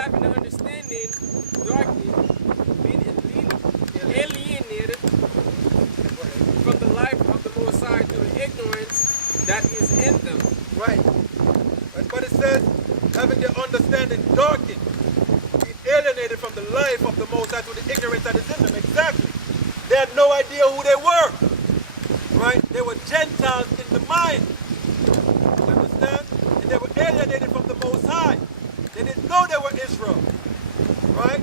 having the understanding darkened, being alienated from the life of the Most High through the ignorance that is in them. Right. But it says, having their understanding darkened, being alienated from the life of the Most High through the ignorance that is in them. Exactly. They had no idea who they were. Right? They were Gentiles in the mind. You understand? And they were alienated from the Most High. They didn't know they were Israel. Right?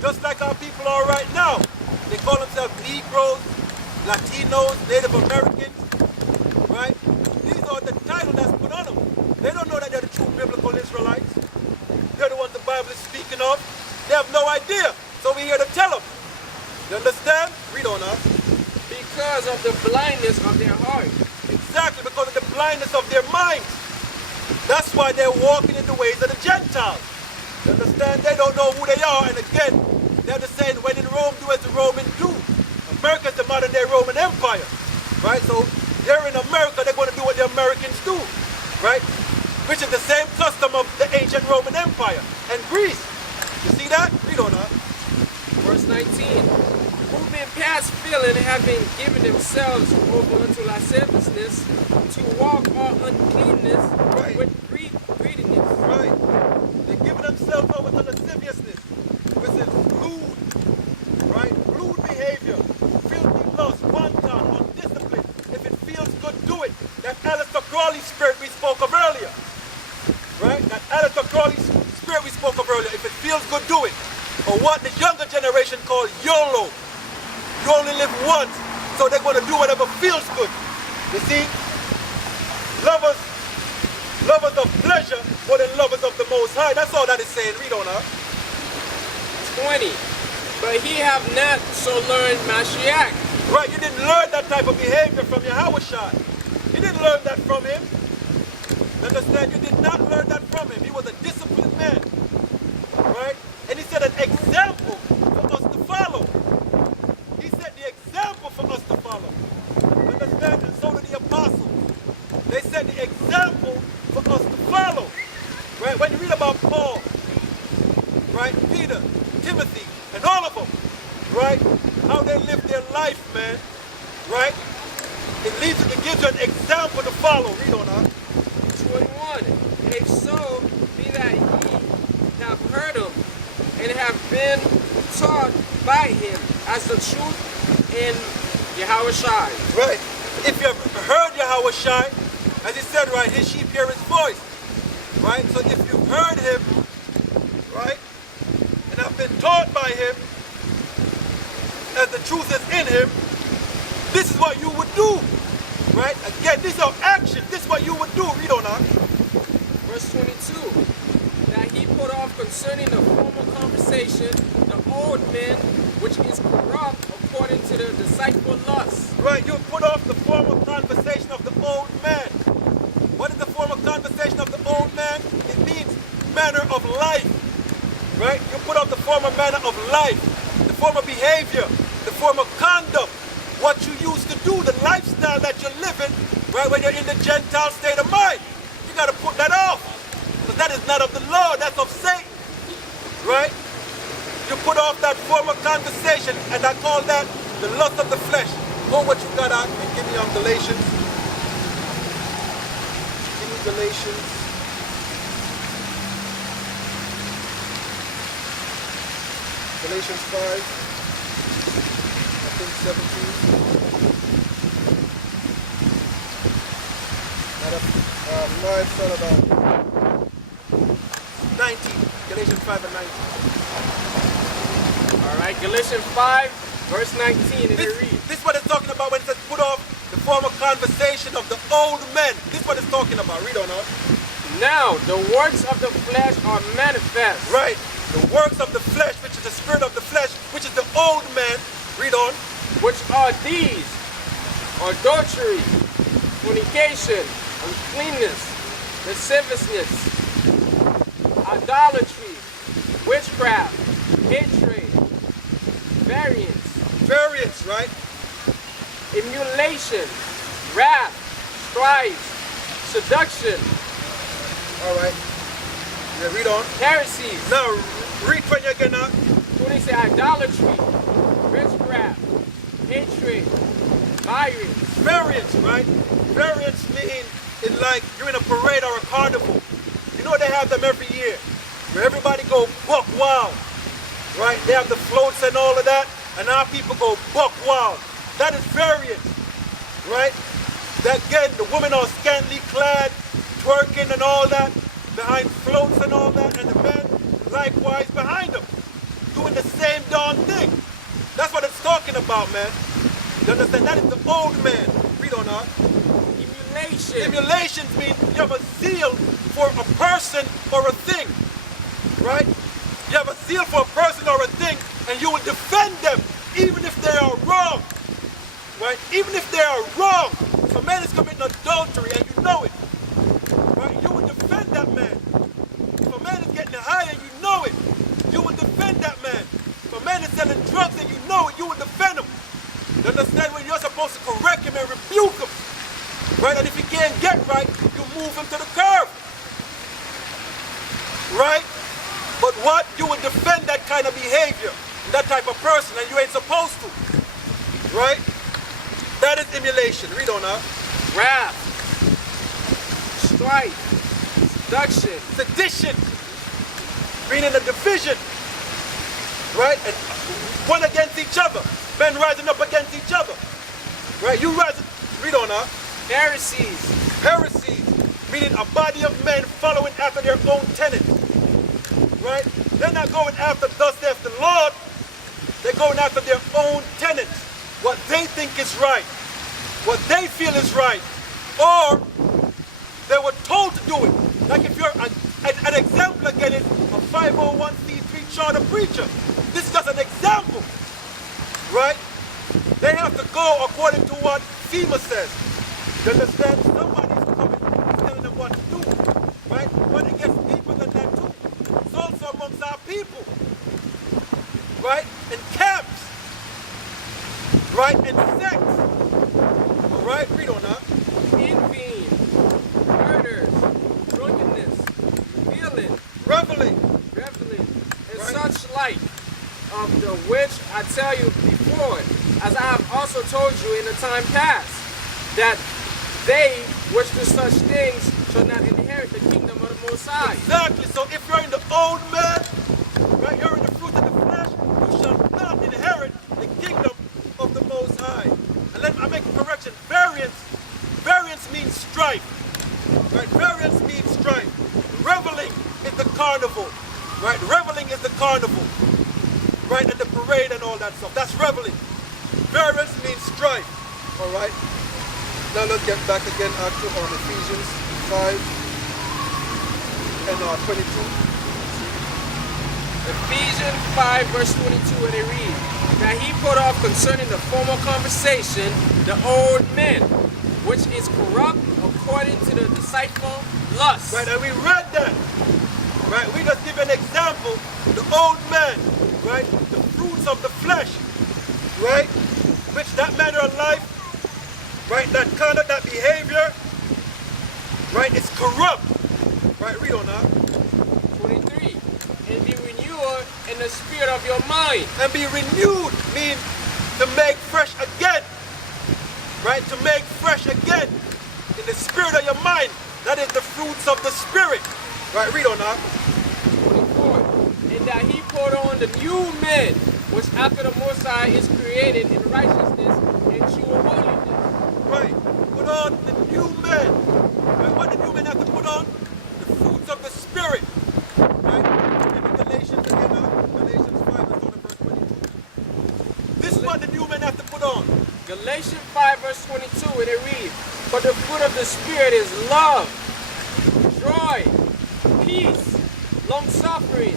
Just like our people are right now. They call themselves Negroes, Latinos, Native Americans. Right? These are the title that's put on them. They don't know that they're the true biblical Israelites. They're the ones the Bible is speaking of. They have no idea. So we're here to tell them. You understand? Read on us. Because of the blindness of their heart. Exactly, because of the blindness of their minds. That's why they're walking in the ways of the Gentiles. You understand? They don't know who they are. And again, they're the saying, when in Rome, do as the Romans do. America's the modern day Roman Empire. Right? So they're in America, they're going to do what the Americans do. Right? Which is the same custom of the ancient Roman Empire and Greece. You see that? Read on us. Verse 19. Who been past feeling, having given themselves over unto lasciviousness, to walk all uncleanness Right. with greediness. Right. They're giving themselves over to lasciviousness, which is lewd. Right? Lewd behavior. Filthy lust, wanton, undisciplined. If it feels good, do it. That Aleister Crowley spirit we spoke of earlier. Right? That Aleister Crowley spirit we spoke of earlier. If it feels good, do it. Or what the younger generation call YOLO. You only live once, so they're going to do whatever feels good. You see? Lovers of pleasure more than lovers of the Most High. That's all that is saying. Read on up. 20. But he have not so learned Mashiach. Right, you didn't learn that type of behavior from Yahweh Shai. You didn't learn that from him. Understand? You did not learn that from him. He was a disciplined man. Right? And he set an example for us to follow. He set the example for us to follow. Understand? And so did the apostles. They set the example for us to follow. Right? When you read about Paul, right? Peter, Timothy, and all of them, right? How they live their life, man. Right? It gives you an example to follow. Read on up. 21. If so, be that ye have heard him, and have been taught by him as the truth in Yahweh Shai. Right. If you have heard Yahweh Shai, as he said, right, his sheep hear his voice. Right? So if you've heard him, right, and have been taught by him, as the truth is in him, this is what you would do. Right? Again, these are actions. This is what you would do. Read on up. Verse 22. That he put off concerning the former conversation, the old man, which is corrupt according to the deceitful lust. Right, you put off the former conversation of the old man. What is the former conversation of the old man? It means manner of life. Right? You put off the former manner of life, the former behavior, the former conduct, what you used to do, the lifestyle that you're living, right, when you're in the Gentile state of mind. You got to put that off. Because that is not of the Lord, that's of Satan. Right? You put off that former conversation, and I call that the lust of the flesh. Know what you got out and give me on Galatians. Give me Galatians. Galatians 5. I think 17. No, it's not about 19. Galatians 5 and 19. All right, Galatians 5, verse 19, and it reads. This is what it's talking about when it says put off the former conversation of the old men. This is what it's talking about. Read on up. Now, the works of the flesh are manifest. Right. The works of the flesh, which is the spirit of the flesh, which is the old man. Read on. Which are these: adultery, fornication, uncleanness, lasciviousness, idolatry, witchcraft, hatred, variance, right? emulation, wrath, strife, seduction, All right. Yeah, read on. Heresies. Now, read when you again now. When they say idolatry, witchcraft, hatred, violence. Variance, right? Variance mean it's like you're in a parade or a carnival. You know they have them every year, where everybody go buck wild, right? They have the floats and all of that, and our people go buck wild. That is variance, right? That again, the women are scantily clad, twerking and all that, behind floats and all that, and the men likewise behind them, doing the same darn thing. That's what it's talking about, man. You understand? That is the old man. Read on now. Emulation. Emulations mean you have a zeal for a person or a thing, right? You have a zeal for a person or a thing, and you will defend them even if they are wrong, right? Even if they are wrong. If a man is committing adultery and you know it, right? You will defend that man. If a man is getting high and you know it, you will defend that man. If a man is selling drugs and you know it, you will defend him. You understand? When you're supposed to correct him and rebuke him, right? And if he can't get right, you move him to the curb, right? But what? You would defend that kind of behavior, that type of person, and you ain't supposed to, right? That is emulation. Read on now. Wrath, strife, seduction, Sedition, meaning a division, right? And one against each other. Men rising up against each other, right? You rising. Read on now. heresies, Heresies, meaning a body of men following after their own tenets, right? They're not going after thus saith the Lord. They're going after their own tenets, what they think is right, what they feel is right, or they were told to do it. Like if you're an example again is a 501c3 charter preacher. This is just an example, right? They have to go according to what FEMA says. You understand? Somebody's coming, telling them what to do, right? But it gets deeper than that too. It's also amongst our people, right? In camps, right? In sects, all right? Read on that. envying, murders, drunkenness, feeling, Reveling, and Right. such like, of the which I tell you before, as I have also told you in the time past, that they which do such things shall not inherit the kingdom of the Most High. exactly. So if you're in the old man, right? You're in the fruit of the flesh, you shall not inherit the kingdom of the Most High. And let I make a correction. Variance means strife, right? Variance means strife. Reveling is the carnival, right? Reveling is the carnival, right? And the parade and all that stuff. That's reveling. Variance means strife, all right? Now let's get back again to on Ephesians 5 and 22. Ephesians 5 verse 22, and it reads, that he put off concerning the former conversation the old men, which is corrupt according to the deceitful lust. Right, and we read that. Right, we just give an example. The old man, right, the fruits of the flesh, right, which that manner of life, right, that conduct, that behavior, right, is corrupt. Right, read on that. 23, and be renewed in the spirit of your mind. And be renewed means to make fresh again. Right, to make fresh again in the spirit of your mind. That is the fruits of the spirit. Right, read on that. 24, and that he put on the new man, which after the Most High is created in righteousness and true holiness. Right, put on the new man. Right, what did new men have to put on? The fruits of the spirit. Right, in Galatians again now. Galatians 5 and verse 22. This is what the new men have to put on. Galatians 5 verse 22, and it reads, but the fruit of the Spirit is love, joy, peace, long-suffering,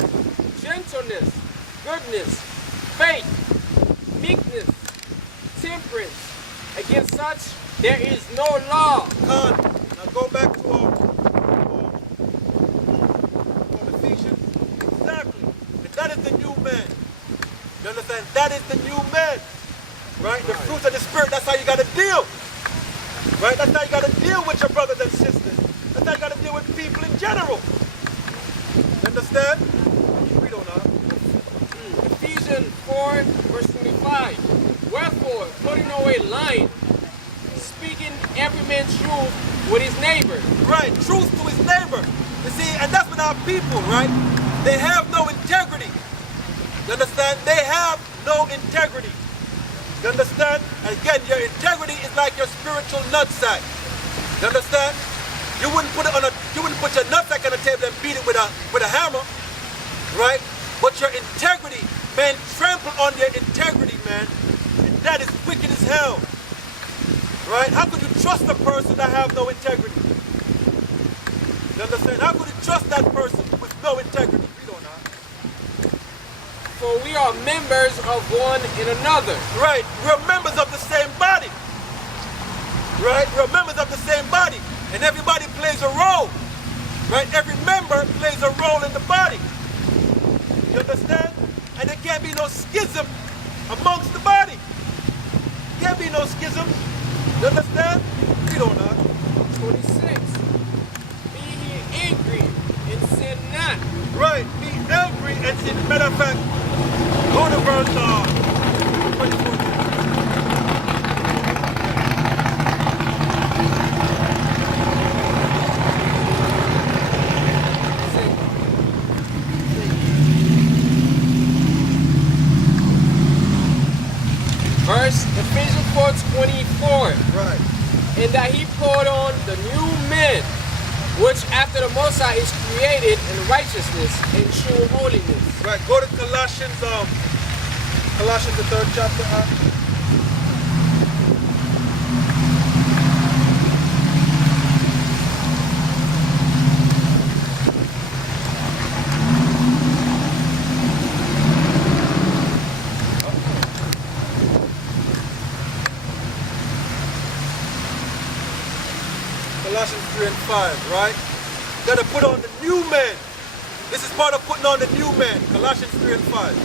gentleness, goodness, faith, meekness, temperance. Against such there is no law. Now go back to our Ephesians. Exactly. And that is the new man. You understand? That is the new man. Right? The fruits of the spirit, that's how you gotta deal. Right? That's how you gotta deal with your brothers and sisters. That's how you gotta deal with people in general. understand? Read on now. Ephesians 4, verse 25. Wherefore, putting away lying, speaking every man truth with his neighbor. Right, truth to his neighbor. You see, and that's with our people, right? They have no integrity. You understand? They have no integrity. You understand? And again, your integrity is like your spiritual nutsack. You understand? You wouldn't put your nutsack on the table and beat it with a hammer, right? But your integrity, man, trample on your integrity, man. And that is wicked as hell. Right? How could you trust a person that have no integrity? You understand? How could you trust that person with no integrity? We don't know. For we are members of one in another. Right. We're members of the same body. Right? We're members of the same body. And everybody plays a role. Right? Every member plays a role in the body. You understand? And there can't be no schism amongst the body. Can't be no schism. You understand? We don't know. 26. Be ye angry and sin not. Right. Be angry and sin. Matter of fact, go to verse 24. Verse Ephesians 4:24. Right. And that he poured on the new man, which after the Most High is created in righteousness and true holiness. Right. Go to Colossians, the 3rd chapter. Colossians 3 and 5, right? You gotta put on the new man. This is part of putting on the new man. Colossians 3 and 5.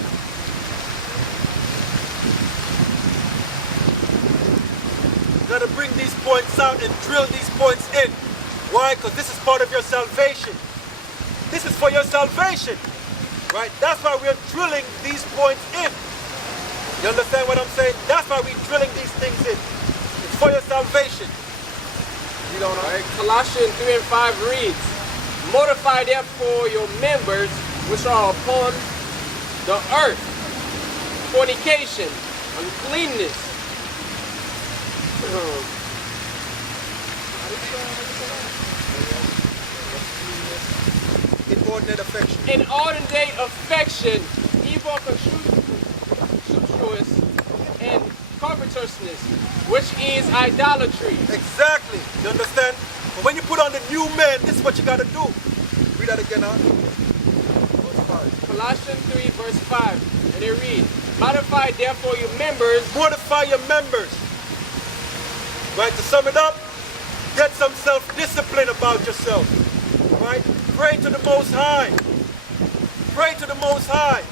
You gotta bring these points out and drill these points in. Why? Because this is part of your salvation. This is for your salvation. Right? That's why we're drilling these points in. You understand what I'm saying? That's why we're drilling these things in. It's for your salvation. You don't know? Right? Colossians 3 and 5 reads, mortify therefore your members which are upon the earth, fornication, uncleanness, Inordinate affection. inordinate affection, evil concupiscence, and covetousness, which is idolatry. Exactly. You understand? But when you put on the new man, this is what you got to do. Read that again, huh? Verse 5. Colossians 3 verse 5, and it reads, modify therefore your members. Mortify your members. Right? To sum it up, get some self-discipline about yourself. Right? Pray to the Most High. Pray to the Most High.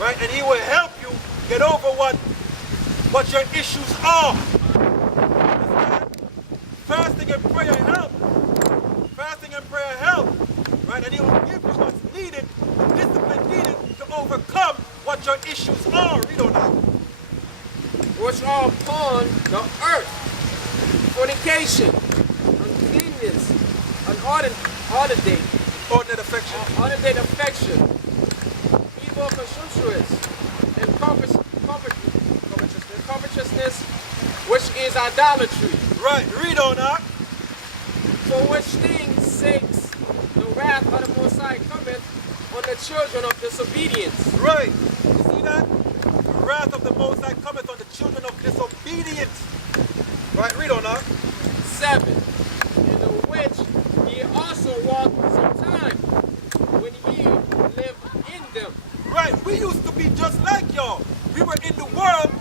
Right? And He will help you get over what your issues are. Fasting and prayer help. Fasting and prayer help. Right? And He will give you what's needed, the discipline needed to overcome what your issues are. Read on that. Which are upon the earth, fornication, uncleanness, Inordinate affection. inordinate affection, evil concupiscence, and covetousness, which is idolatry. Right, read on that. For which things sakes the wrath of the Most High cometh on the children of disobedience. Right. You see that? The wrath of the Most High cometh on the children of disobedience. Right, read on that. 7. In the which ye also walked sometime when ye lived in them. Right, we used to be just like y'all. We were in the world,